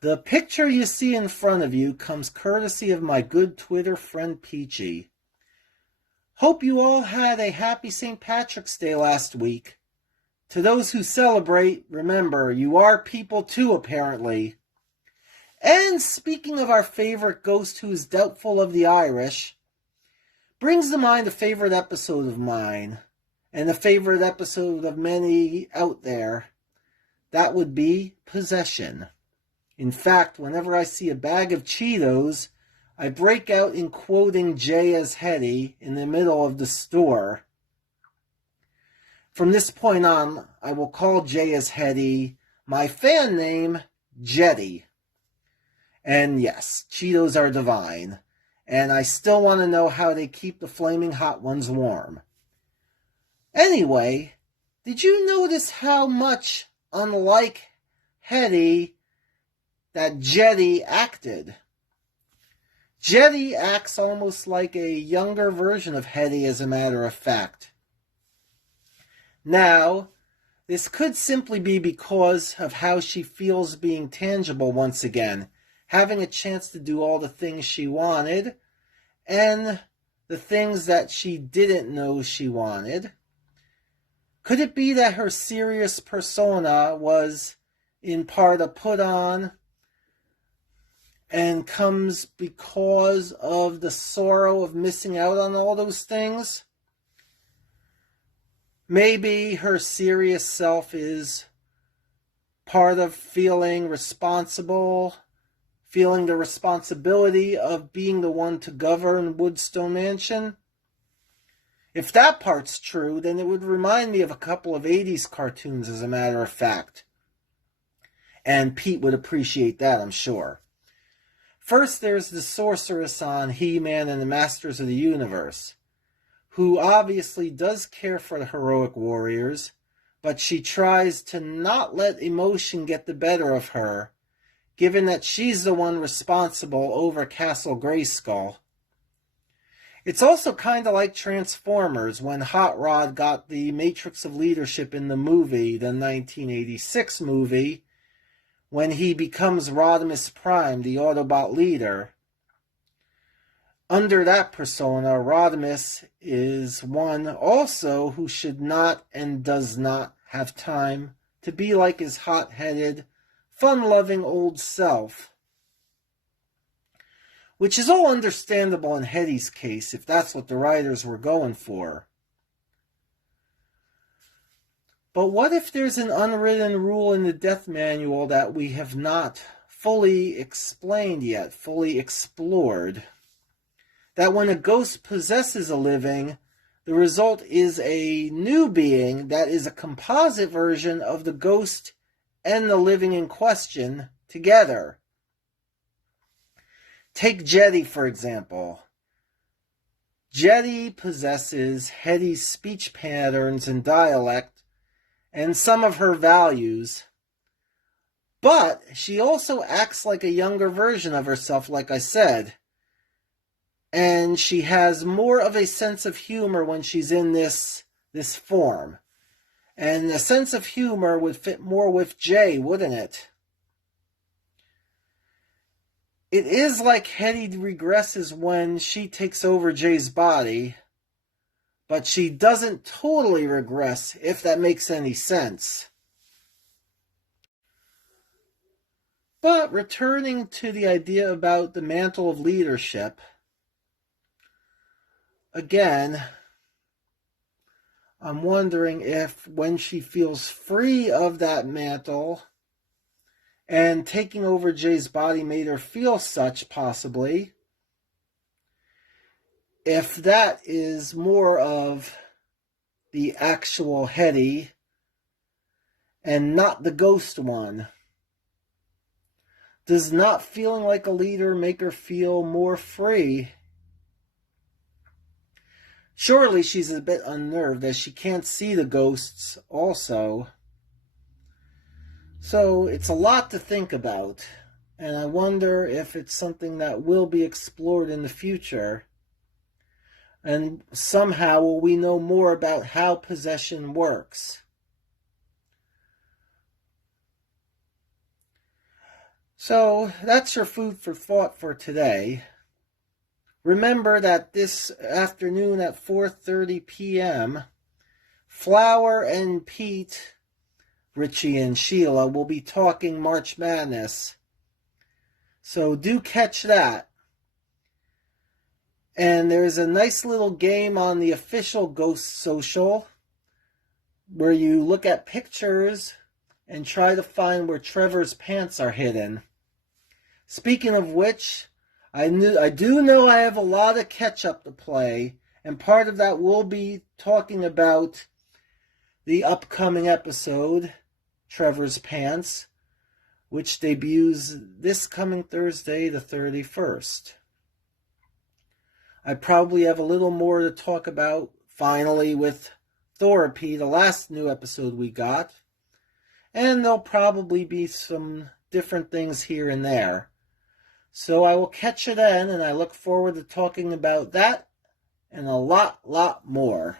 The picture you see in front of you comes courtesy of my good Twitter friend Peachy. Hope you all had a happy St. Patrick's Day last week. To those who celebrate, remember, you are people too, apparently. And speaking of our favorite ghost who is doubtful of the Irish, brings to mind a favorite episode of mine, and a favorite episode of many out there. That would be Possession. In fact, whenever I see a bag of Cheetos, I break out in quoting Jay as Hetty in the middle of the store. From this point on, I will call Jay as Hetty my fan name, Jetty. And yes, Cheetos are divine, and I still want to know how they keep the flaming hot ones warm. Anyway, did you notice how much unlike Hetty that Jetty acted? Jetty acts almost like a younger version of Hetty, as a matter of fact. Now, this could simply be because of how she feels being tangible once again, having a chance to do all the things she wanted, and the things that she didn't know she wanted. Could it be that her serious persona was in part a put-on and comes because of the sorrow of missing out on all those things? Maybe her serious self is part of feeling responsible, feeling the responsibility of being the one to govern Woodstone Mansion. If that part's true, then it would remind me of a couple of 80s cartoons, as a matter of fact. And Pete would appreciate that, I'm sure. First, there's the sorceress on He-Man and the Masters of the Universe, who obviously does care for the heroic warriors, but she tries to not let emotion get the better of her, given that she's the one responsible over Castle Grayskull. It's also kind of like Transformers, when Hot Rod got the Matrix of Leadership in the movie, the 1986 movie, when he becomes Rodimus Prime, the Autobot leader. Under that persona, Rodimus is one also who should not and does not have time to be like his hot-headed, fun-loving old self. Which is all understandable in Hetty's case, if that's what the writers were going for. But what if there's an unwritten rule in the death manual that we have not fully explained yet, fully explored? That when a ghost possesses a living, the result is a new being that is a composite version of the ghost and the living in question together. Take Jetty, for example. Jetty possesses Hetty's speech patterns and dialect and some of her values, but she also acts like a younger version of herself, like I said. And she has more of a sense of humor when she's in this form. And a sense of humor would fit more with Jay, wouldn't it? It is like Hetty regresses when she takes over Jay's body, but she doesn't totally regress, if that makes any sense. But returning to the idea about the mantle of leadership, again, I'm wondering if when she feels free of that mantle, and taking over Jay's body made her feel such, possibly, if that is more of the actual Hetty and not the ghost one. Does not feeling like a leader make her feel more free? Surely she's a bit unnerved as she can't see the ghosts also. So it's a lot to think about, and I wonder if it's something that will be explored in the future. And somehow will we know more about how possession works. So that's your food for thought for today. Remember that this afternoon at 4:30 p.m., Flower and Pete, Richie and Sheila, will be talking March Madness. So do catch that. And there's a nice little game on the official Ghost Social where you look at pictures and try to find where Trevor's pants are hidden. Speaking of which, I do know I have a lot of catch up to play, and part of that will be talking about the upcoming episode, Trevor's Pants, which debuts this coming Thursday, the 31st. I probably have a little more to talk about, finally, with Therapy, the last new episode we got. And there'll probably be some different things here and there. So I will catch you then, and I look forward to talking about that and a lot more.